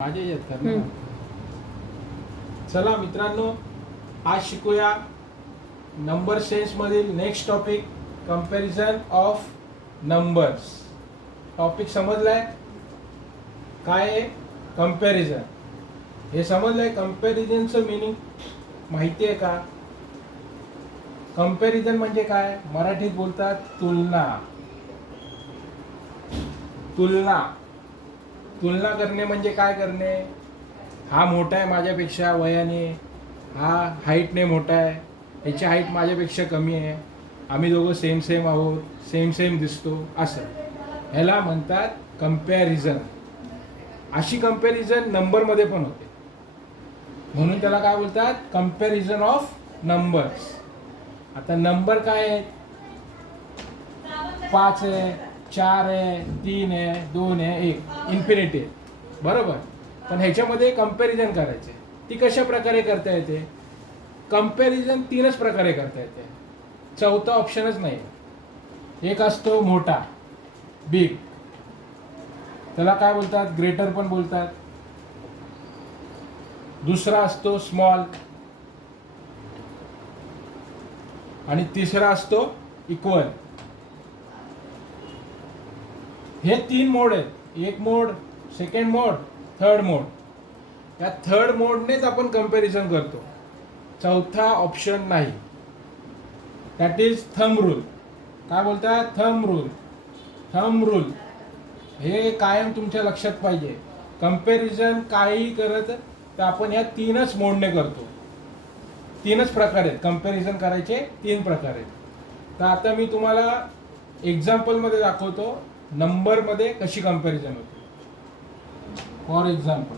माझे येतात ना. चला मित्रांनो, आज शिकूया नंबर सेन्स मधील next topic, comparison of numbers. Topic समजलाय काय आहे? कंपॅरिझन. हे समजलंय? कंपॅरिझनचं मीनिंग माहिती आहे का? कंपॅरिझन म्हणजे काय? मराठीत बोलतात तुलना. तुलना तुलना करणे म्हणजे काय करणे? हा मोठा आहे माझ्यापेक्षा वयाने, हा हाईटने मोठा आहे, ह्याची हाईट माझ्यापेक्षा कमी आहे, आम्ही दोघं सेम सेम आहोत, सेम सेम दिसतो, असं ह्याला म्हणतात कंपॅरिझन. अशी कंपॅरिझन नंबरमध्ये पण होते, म्हणून त्याला काय बोलतात? Comparison of numbers. आता नंबर काय आहे? 5 आहे, 4 आहे, 3 आहे, 2 आहे, 1, इन्फिनिटी आहे, बरोबर. पण ह्याच्यामध्ये कंपॅरिझन करायचे. ती कशा प्रकारे करता येते? कंपॅरिझन 3च प्रकारे करता येते, चौथा ऑप्शनच नाही. एक असतो मोठा, बिग, त्याला काय बोलतात? ग्रेटर पण बोलतात. दुसरा असतो स्मॉल, आणि तिसरा असतो इक्वल. हे 3 मोड आहेत. एक मोड, सेकंड मोड, थर्ड मोड. या थर्ड मोडनेच आपण कंपॅरिझन करतो, चौथा ऑप्शन नाही. That is thumb rule. काय बोलतात? Thumb rule. थंब रूल हे कायम तुमच्या लक्षात पाहिजे. कंपॅरिझन काही करत तर आपण या 3च मोडने करतो. 3च प्रकार आहेत कंपॅरिझन करायचे, 3 प्रकार आहेत. तर आता मी तुम्हाला एक्झाम्पलमध्ये दाखवतो नंबरमध्ये कशी कंपॅरिझन होते. फॉर एक्झाम्पल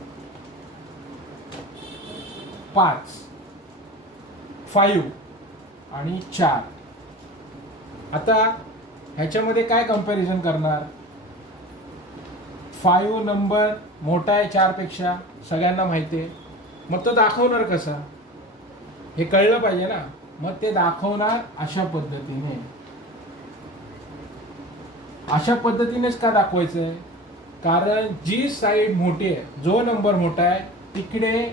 5, 5 आणि 4. आता ह्याच्यामध्ये काय कंपॅरिझन करणार? 5 नंबर मोठा आहे 4 पेक्षा, सगळ्यांना माहिती आहे. मग तो दाखवणार कसा? हे कळलं पाहिजे ना. मग ते दाखवणार अशा पद्धतीने. अशा पद्धतीनेच का दाखवायचं आहे? कारण जी साईड मोठी आहे, जो नंबर मोठा आहे, तिकडे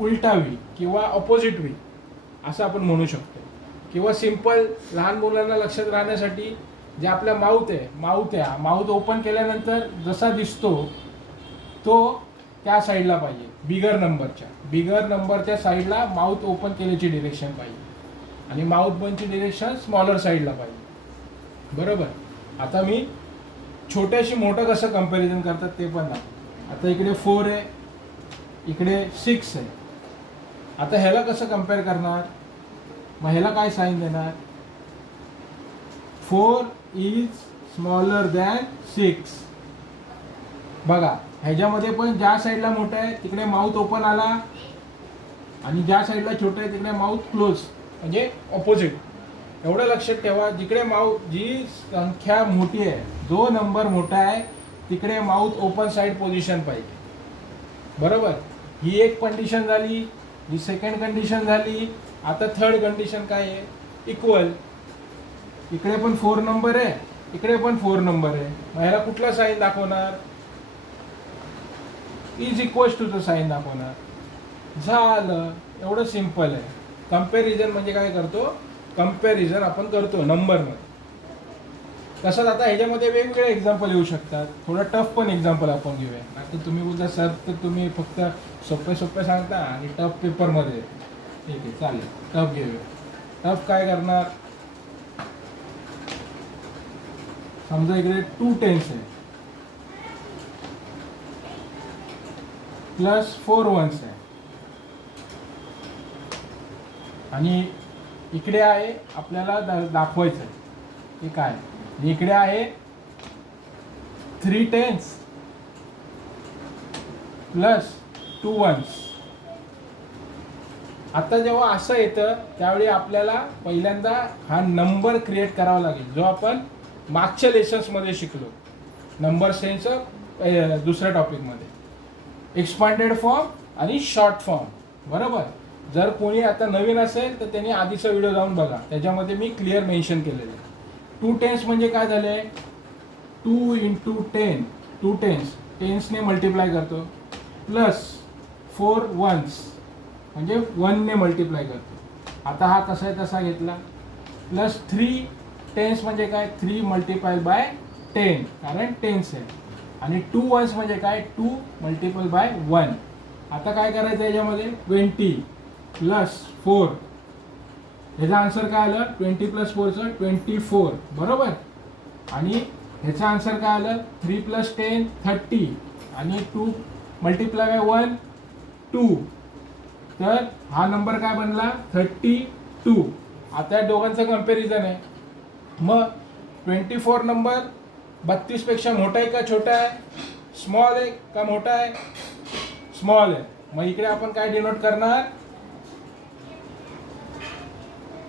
उलटावी किंवा ऑपोजिट वी असं आपण म्हणू शकतो. किंवा सिंपल लहान मुलांना लक्षात राहण्यासाठी जे आपल्या माउथ आहे, माउथ ओपन केल्यानंतर जसा दिसतो तो त्या साईडला पाहिजे. बिगर नंबरच्या साईडला माउथ ओपन केल्याची डिरेक्शन पाहिजे, आणि माउथ बंदची डिरेक्शन स्मॉलर साईडला पाहिजे, बरोबर. आता मी छोट्याशी मोठं कसं कंपॅरिझन करतात ते पण ना. आता इकडे 4 आहे, इकडे 6 आहे. आता ह्याला कसं कम्पेअर करणार? मग ह्याला काय साईन देणार? 4 इज स्मॉलर दॅन 6. बघा, ह्याच्यामध्ये पण ज्या साईडला मोठं आहे तिकडे माउथ ओपन आला, आणि ज्या साईडला छोटं आहे तिकडे माउथ क्लोज, म्हणजे ऑपोजिट. एवढं लक्षात ठेवा, जिकडे जी संख्या मोठी आहे, जो नंबर मोठा आहे, तिकडे माउथ ओपन साईड पोझिशन पाहिजे, बरोबर. ही एक कंडिशन झाली, ही सेकंड कंडिशन झाली. आता थर्ड कंडिशन काय आहे? इक्वल. इकडे पण 4 नंबर आहे, इकडे पण 4 नंबर आहे. मग ह्याला कुठला साईन दाखवणार? इज इक्वल्स टू चं साईन दाखवणार. झालं. एवढं सिंपल आहे. कंपॅरिझन म्हणजे काय करतो? कंपॅरिझन आपण करतो नंबरमध्ये. तसंच आता ह्याच्यामध्ये वेगवेगळे एक्झाम्पल येऊ शकतात. थोडं टफ पण एक्झाम्पल आपण घेऊया. आता तुम्ही बोलता सर तर तुम्ही फक्त सोपे सांगता आणि टफ पेपरमध्ये. ठीक आहे, चालेल, टफ घेऊया. टफ काय करणार? समजा इकडे 2 10s आहे प्लस 4 1s आहे, आणि इकडे आहे आपल्याला दाखवायचं आहे की काय. इकडे आहे 3 10s प्लस 2 1s. आता जेव्हा असं येतं त्यावेळी आपल्याला पहिल्यांदा हा नंबर क्रिएट करावा लागेल, जो आपण मागच्या लेसन्समध्ये शिकलो, नंबर सेन्सचं दुसऱ्या टॉपिकमध्ये, एक्सपांडेड फॉर्म आणि शॉर्ट फॉर्म, बरोबर. जर कोणी आता नवीन असेल तर त्यांनी आधीचा व्हिडिओ जाऊन बघा, त्याच्यामध्ये मी क्लिअर मेन्शन केलेलं आहे. 2 10s म्हणजे काय झाले? 2 × 10, 2 10s, 10sने मल्टिप्लाय करतो, प्लस 4 वन्स म्हणजे 1ने मल्टिप्लाय करतो. आता हा कसा आहे तसा घेतला. प्लस 3 टेन्स म्हणजे काय 3 मल्टिप्लाय बाय 10 कारण टेन्स आहे. आणि 2 वन्स म्हणजे काय 2 मल्टिपल बाय 1. आता काय करायचं याच्यामध्ये 20 प्लस 4. ह्याचा आन्सर काय आलं 20 प्लस 4चं 24 बरोबर. आणि ह्याचा आन्सर काय आलं 3 प्लस 10 30 आणि 2 मल्टिप्लाय बाय 1 2. तर हा नंबर काय बनला 32. आता या दोघांचं कंपॅरिझन आहे. मग 24 नंबर 32 पेक्षा मोठा आहे का छोटा आहे. स्मॉल आहे का मोठा आहे स्मॉल आहे. मग इकडे आपण काय डिनोट करणार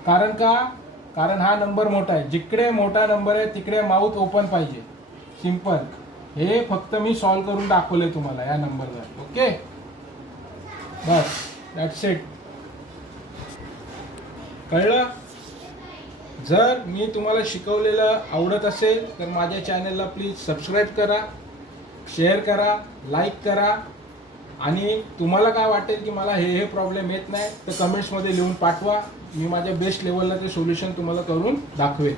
कारण हा नंबर मोठा आहे. जिकडे मोठा नंबर आहे तिकडे माउथ ओपन पाहिजे. सिंपल. हे फक्त मी सॉल्व करून दाखवले तुम्हाला या नंबरवर. Okay bus that's it. कळलं. जर मी तुम्हाला शिकवलेलं आवडत असेल तर माझ्या चॅनलला प्लीज सबस्क्राईब करा, शेअर करा, लाईक करा. आणि तुम्हाला काय वाटेल की मला हे प्रॉब्लेम येत नाही तर कमेंट्समध्ये लिहून पाठवा. मी माझ्या बेस्ट लेवलला ते सोल्युशन तुम्हाला करून दाखवेन.